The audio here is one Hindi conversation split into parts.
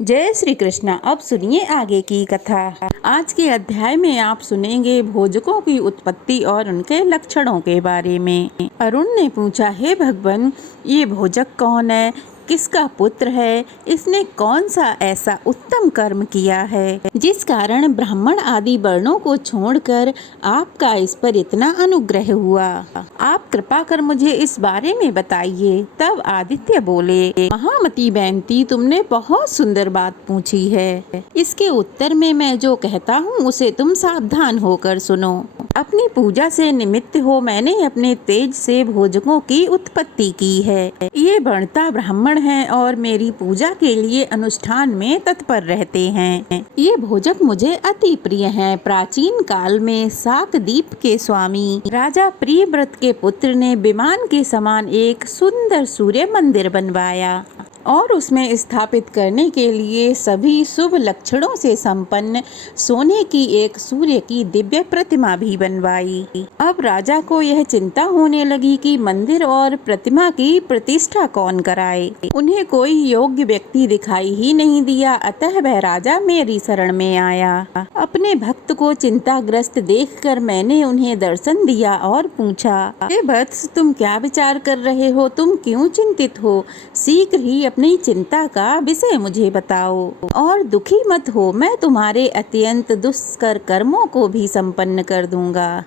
जय श्री कृष्णा। अब सुनिए आगे की कथा। आज के अध्याय में आप सुनेंगे भोजकों की उत्पत्ति और उनके लक्षणों के बारे में। अरुण ने पूछा, हे भगवान, ये भोजक कौन है, किसका पुत्र है, इसने कौन सा ऐसा उत्तम कर्म किया है जिस कारण ब्राह्मण आदि वर्णों को छोड़कर आपका इस पर इतना अनुग्रह हुआ। आप कृपा कर मुझे इस बारे में बताइए। तब आदित्य बोले, महामती बेनती, तुमने बहुत सुंदर बात पूछी है। इसके उत्तर में मैं जो कहता हूँ उसे तुम सावधान होकर सुनो। अपनी पूजा से निमित्त हो मैंने अपने तेज से भोजकों की उत्पत्ति की है। ये वर्णता ब्राह्मण हैं और मेरी पूजा के लिए अनुष्ठान में तत्पर रहते हैं। ये भोजक मुझे अति प्रिय हैं। प्राचीन काल में शाकदीप के स्वामी राजा प्रियव्रत के पुत्र ने विमान के समान एक सुंदर सूर्य मंदिर बनवाया और उसमें स्थापित करने के लिए सभी शुभ लक्षणों से संपन्न सोने की एक सूर्य की दिव्य प्रतिमा भी बनवाई। अब राजा को यह चिंता होने लगी कि मंदिर और प्रतिमा की प्रतिष्ठा कौन कराए। उन्हें कोई योग्य व्यक्ति दिखाई ही नहीं दिया। अतः वह राजा मेरी शरण में आया। अपने भक्त को चिंताग्रस्त देखकर मैंने उन्हें दर्शन दिया और पूछा, हे वत्स, तुम क्या विचार कर रहे हो? तुम क्यों चिंतित हो? शीघ्र ही अपनी चिंता का विषय मुझे बताओ और दुखी मत हो। मैं तुम्हारे अत्यंत दुष्कर कर्मों को भी संपन्न कर दूंगा।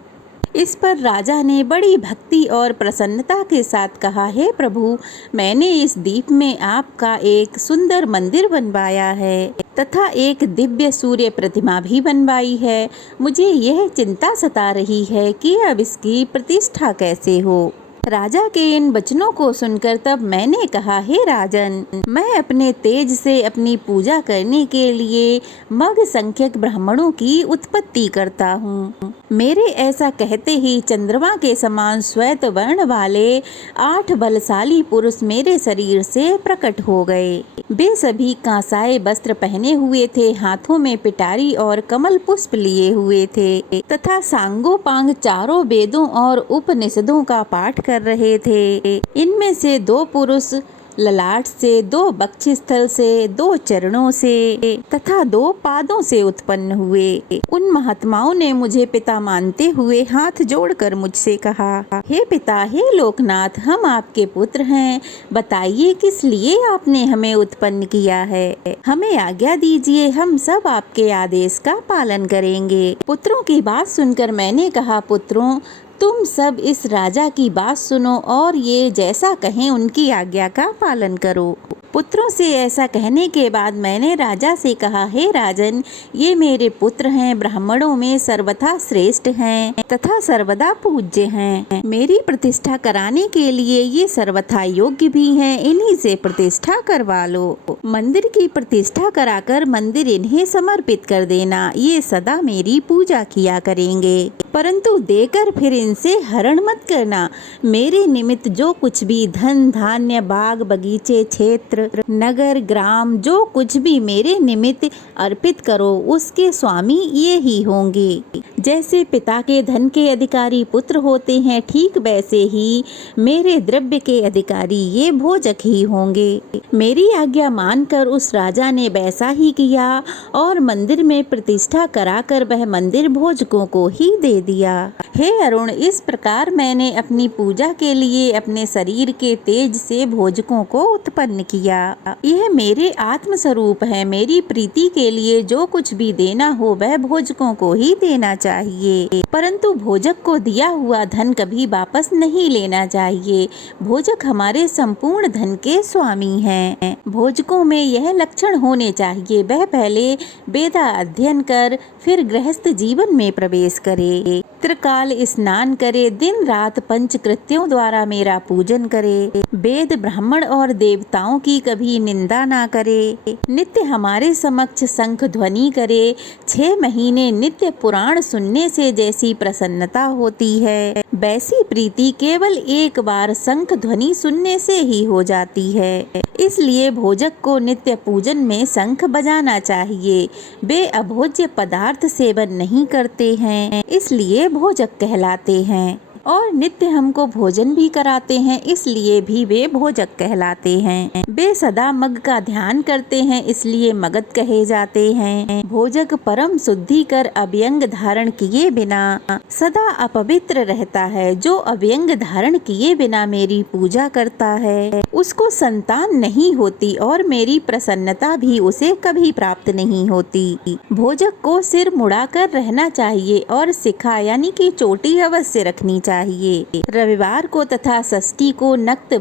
इस पर राजा ने बड़ी भक्ति और प्रसन्नता के साथ कहा, हे प्रभु, मैंने इस द्वीप में आपका एक सुंदर मंदिर बनवाया है तथा एक दिव्य सूर्य प्रतिमा भी बनवाई है। मुझे यह चिंता सता रही है कि अब इसकी प्रतिष्ठा कैसे हो। राजा के इन वचनों को सुनकर तब मैंने कहा, हे राजन, मैं अपने तेज से अपनी पूजा करने के लिए मग संख्यक ब्राह्मणों की उत्पत्ति करता हूँ। मेरे ऐसा कहते ही चंद्रमा के समान श्वेत वर्ण वाले 8 बलशाली पुरुष मेरे शरीर से प्रकट हो गए। वे सभी कांसाए वस्त्र पहने हुए थे, हाथों में पिटारी और कमल पुष्प लिए हुए थे तथा सांगोपांग चारों वेदों और उपनिषदों का पाठ कर रहे थे। इनमें से 2 पुरुष ललाट से, 2 वक्षस्थल से, 2 चरणों से तथा 2 पादों से उत्पन्न हुए। उन महात्माओं ने मुझे पिता मानते हुए हाथ जोड़कर मुझसे कहा, हे पिता, हे लोकनाथ, हम आपके पुत्र हैं। बताइए किस लिए आपने हमें उत्पन्न किया है। हमें आज्ञा दीजिए, हम सब आपके आदेश का पालन करेंगे। पुत्रों की बात सुनकर मैंने कहा, पुत्रों, तुम सब इस राजा की बात सुनो और ये जैसा कहें उनकी आज्ञा का पालन करो। पुत्रों से ऐसा कहने के बाद मैंने राजा से कहा, हे राजन, ये मेरे पुत्र हैं, ब्राह्मणों में सर्वथा श्रेष्ठ हैं तथा सर्वदा पूज्य हैं। मेरी प्रतिष्ठा कराने के लिए ये सर्वथा योग्य भी हैं। इन्हीं से प्रतिष्ठा करवा लो। मंदिर की प्रतिष्ठा कराकर मंदिर इन्हें समर्पित कर देना। ये सदा मेरी पूजा किया करेंगे, परंतु देकर फिर इनसे हरण मत करना। मेरे निमित्त जो कुछ भी धन धान्य, बाग बगीचे, क्षेत्र, नगर, ग्राम, जो कुछ भी मेरे निमित्त अर्पित करो उसके स्वामी ये ही होंगे। जैसे पिता के धन के अधिकारी पुत्र होते हैं, ठीक वैसे ही मेरे द्रव्य के अधिकारी ये भोजक ही होंगे। मेरी आज्ञा मानकर उस राजा ने वैसा ही किया और मंदिर में प्रतिष्ठा कराकर वह मंदिर भोजकों को ही दे दिया। हे अरुण, इस प्रकार मैंने अपनी पूजा के लिए अपने शरीर के तेज से भोजकों को उत्पन्न किया। यह मेरे आत्म स्वरूप है। मेरी प्रीति के लिए जो कुछ भी देना हो वह भोजकों को ही देना चाहिए, परंतु भोजक को दिया हुआ धन कभी वापस नहीं लेना चाहिए। भोजक हमारे संपूर्ण धन के स्वामी हैं। भोजकों में यह लक्षण होने चाहिए, वह पहले वेदा अध्ययन कर फिर गृहस्थ जीवन में प्रवेश करे, त्रिकाल स्नान करे, दिन रात पंचकृत्यों द्वारा मेरा पूजन करे, वेद ब्राह्मण और देवताओं की कभी निंदा ना करे, नित्य हमारे समक्ष शंख ध्वनि करे। 6 महीने नित्य पुराण सुनने से जैसी प्रसन्नता होती है वैसी प्रीति केवल एक बार शंख ध्वनि सुनने से ही हो जाती है। इसलिए भोजक को नित्य पूजन में शंख बजाना चाहिए। वे अभोज्य पदार्थ सेवन नहीं करते हैं, इसलिए भोजक कहलाते हैं। और नित्य हमको भोजन भी कराते हैं, इसलिए भी वे भोजक कहलाते हैं। वे सदा मग का ध्यान करते हैं, इसलिए मगध कहे जाते हैं। भोजक परम शुद्धि कर अभ्यंग धारण किए बिना सदा अपवित्र रहता है। जो अभ्यंग धारण किए बिना मेरी पूजा करता है उसको संतान नहीं होती और मेरी प्रसन्नता भी उसे कभी प्राप्त नहीं होती। भोजक को सिर मुड़ाकर रहना चाहिए और शिखा यानी कि चोटी अवश्य रखनी चाहिए। रविवार को तथा षष्ठी को नक्त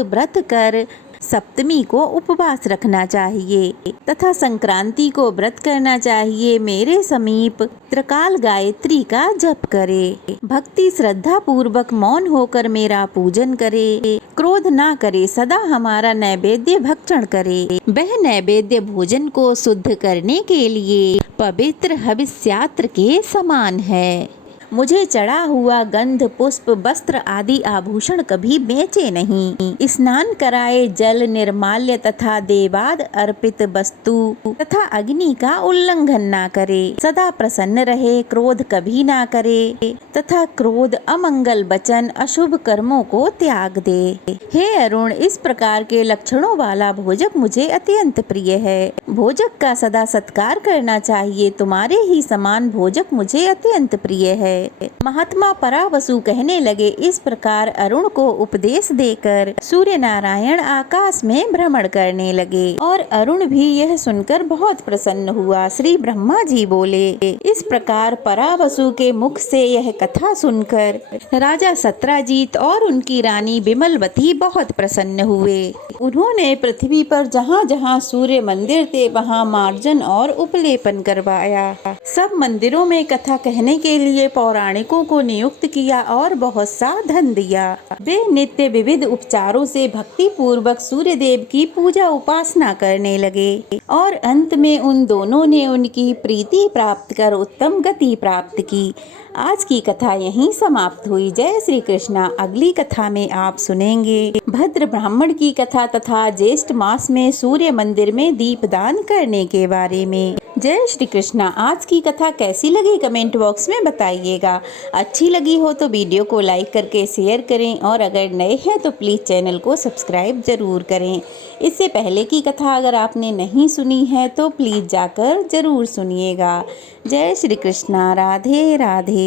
व्रत कर सप्तमी को उपवास रखना चाहिए तथा संक्रांति को व्रत करना चाहिए। मेरे समीप त्रिकाल गायत्री का जप करे, भक्ति श्रद्धा पूर्वक मौन होकर मेरा पूजन करे, क्रोध ना करे, सदा हमारा नैवेद्य भक्षण करे। वह नैवेद्य भोजन को शुद्ध करने के लिए पवित्र हविष्यात्र के समान है। मुझे चढ़ा हुआ गंध पुष्प वस्त्र आदि आभूषण कभी बेचे नहीं। स्नान कराए जल निर्माल्य तथा देवाद अर्पित वस्तु तथा अग्नि का उल्लंघन ना करे। सदा प्रसन्न रहे, क्रोध कभी ना करे तथा क्रोध अमंगल वचन अशुभ कर्मों को त्याग दे। हे अरुण, इस प्रकार के लक्षणों वाला भोजक मुझे अत्यंत प्रिय है। भोजक का सदा सत्कार करना चाहिए। तुम्हारे ही समान भोजक मुझे अत्यंत प्रिय है। महात्मा परावसु कहने लगे, इस प्रकार अरुण को उपदेश देकर सूर्य नारायण आकाश में भ्रमण करने लगे और अरुण भी यह सुनकर बहुत प्रसन्न हुआ। श्री ब्रह्मा जी बोले, इस प्रकार परावसु के मुख से यह कथा सुनकर राजा सत्राजीत और उनकी रानी विमलवती बहुत प्रसन्न हुए। उन्होंने पृथ्वी पर जहाँ जहाँ सूर्य मंदिर थे वहाँ मार्जन और उपलेपन करवाया। सब मंदिरों में कथा कहने के लिए पौराणिकों को नियुक्त किया और बहुत सा धन दिया। वे नित्य विविध उपचारों से भक्ति पूर्वक सूर्य देव की पूजा उपासना करने लगे और अंत में उन दोनों ने उनकी प्रीति प्राप्त कर उत्तम गति प्राप्त की। आज की कथा यहीं समाप्त हुई। जय श्री कृष्णा। अगली कथा में आप सुनेंगे भद्र ब्राह्मण की कथा तथा ज्येष्ठ मास में सूर्य मंदिर में दीपदान करने के बारे में। जय श्री कृष्णा। आज की कथा कैसी लगी कमेंट बॉक्स में बताइएगा। अच्छी लगी हो तो वीडियो को लाइक करके शेयर करें और अगर नए हैं तो प्लीज़ चैनल को सब्सक्राइब जरूर करें। इससे पहले की कथा अगर आपने नहीं सुनी है तो प्लीज़ जाकर जरूर सुनिएगा। जय श्री कृष्णा। राधे राधे।